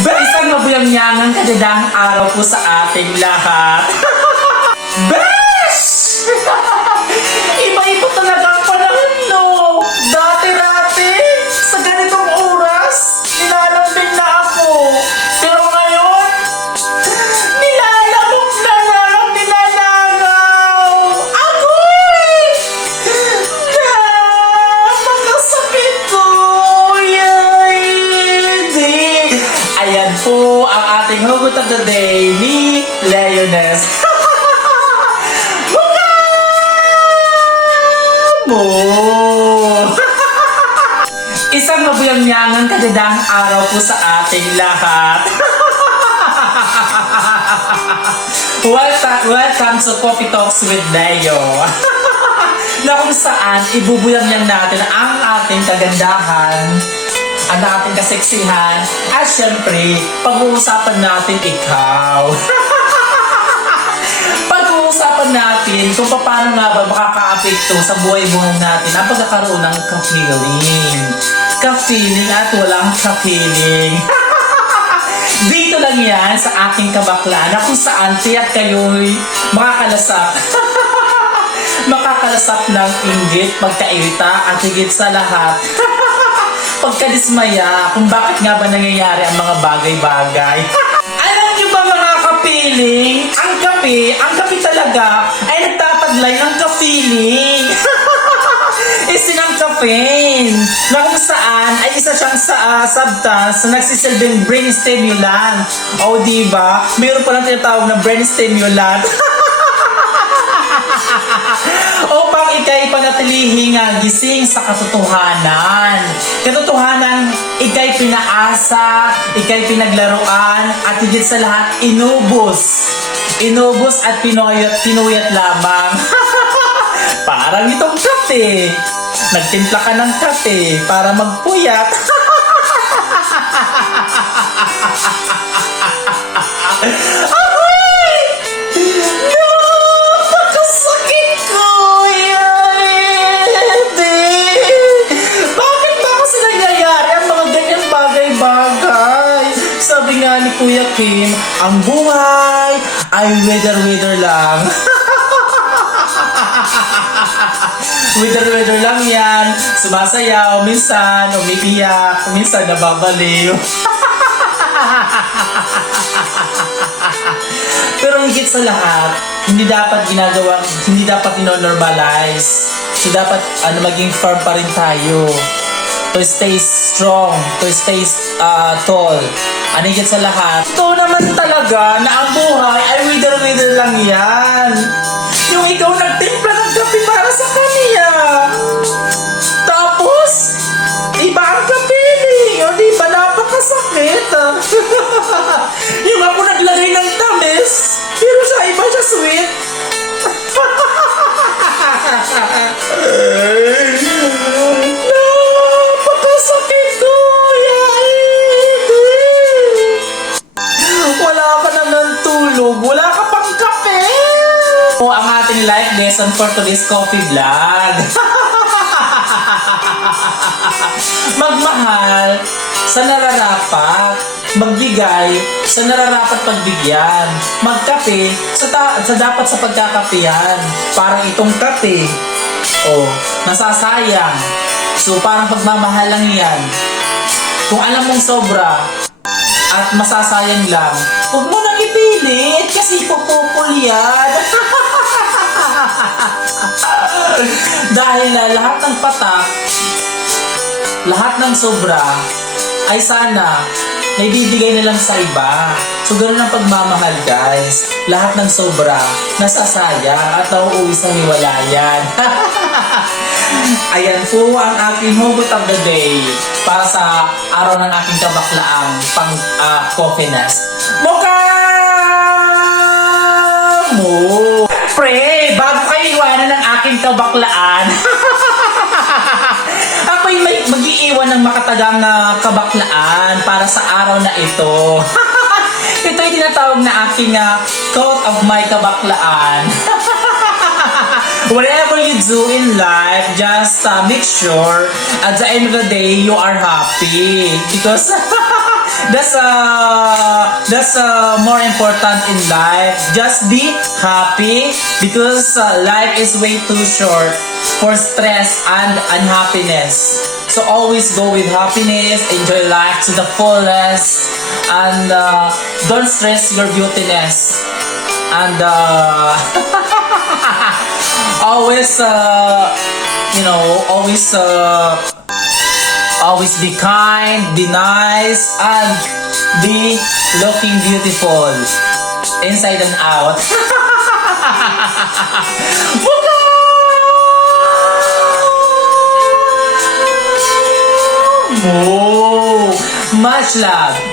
Isang mabuyang-yangang kadadang araw po sa ating lahat. Besh! Po ang ating hugot of the day ni Leones. Mukha mo! Isang mabuyang-yangang kadadang araw po sa ating lahat. welcome, welcome to Coffee Talks with Leo. na kung saan ibubuyang-yang natin ang ating kagandahan, ang ating kaseksihan, at syempre, pag-uusapan natin ikaw. Pag-uusapan natin kung paano nga ba makaka-apekto sa buhay-buhay natin ang pagkakaroon ng ka-feeling. Ka-feeling at walang ka-feeling. Dito lang yan sa aking kabakla na kung saan tiyak kayo'y makakalasap. makakalasap ng inggit, pagkairita at higit sa lahat. Pagkadismaya kung bakit nga ba nangyayari ang mga bagay-bagay. Alam niyo ba mga kapiling, ang kape, ang kape talaga ay nagtataglay ng ka-feeling. Isinang caffeine na kung saan ay isa siyang sa uh, substance na nagsisilbing brain stimulant. O di ba? Mayroon pa lang tinatawag na brain stimulant. uh, gising sa katotohanan. Katotohanan, ikay pinaasa, ikay pinaglaruan, at higit sa lahat, inubos. Inubos at pinoyat, pinuyat lamang. Parang itong kape. Nagtimpla ka ng kape para magpuyat. Nga ni Kuya Kim, ang buhay ay weather-weather lang. Weather-weather lang yan. Sumasayaw, minsan umiiyak, minsan nababaliw. Pero higit sa lahat, hindi dapat ginagawa, hindi dapat ino-normalize. So dapat ano maging firm pa rin tayo. To stay strong, to stay uh, tall. Ano sa lahat, ito naman talaga na ating life lesson for today's coffee vlog. Magmahal sa nararapat. Magbigay sa nararapat pagbigyan. Magkape sa, ta- sa dapat sa pagkakapihan. Parang itong kape. O, nasasayang. So parang pagmamahal lang yan. Kung alam mong sobra, at masasayang lang, huwag mo nang ipilit kasi pupukul yan. Dahil uh, lahat ng patak, lahat ng sobra, ay sana naibibigay na lang sa iba. So, ganun ang pagmamahal, guys. Lahat ng sobra, nasasayang at nauuwi sa hiwalayan. Ayan po ang aking hugot of the day para sa araw ng aking kabaklaang pang uh, coffeeness. Mukha mo! Pre, bago kayo iwanan ng aking kabaklaan, ako'y may mag-iiwan ng makatagang na kabaklaan para sa araw na ito. ito yung tinatawag na aking uh, quote of my kabaklaan. Whatever you do in life, just uh, make sure at the end of the day you are happy. Because that's uh that's uh more important in life. Just be happy because uh, life is way too short for stress and unhappiness. So always go with happiness, enjoy life to the fullest, and uh, don't stress your beautiness. And uh, always uh, you know always uh, always be kind, be nice, and be looking beautiful inside and out. Oh, much love.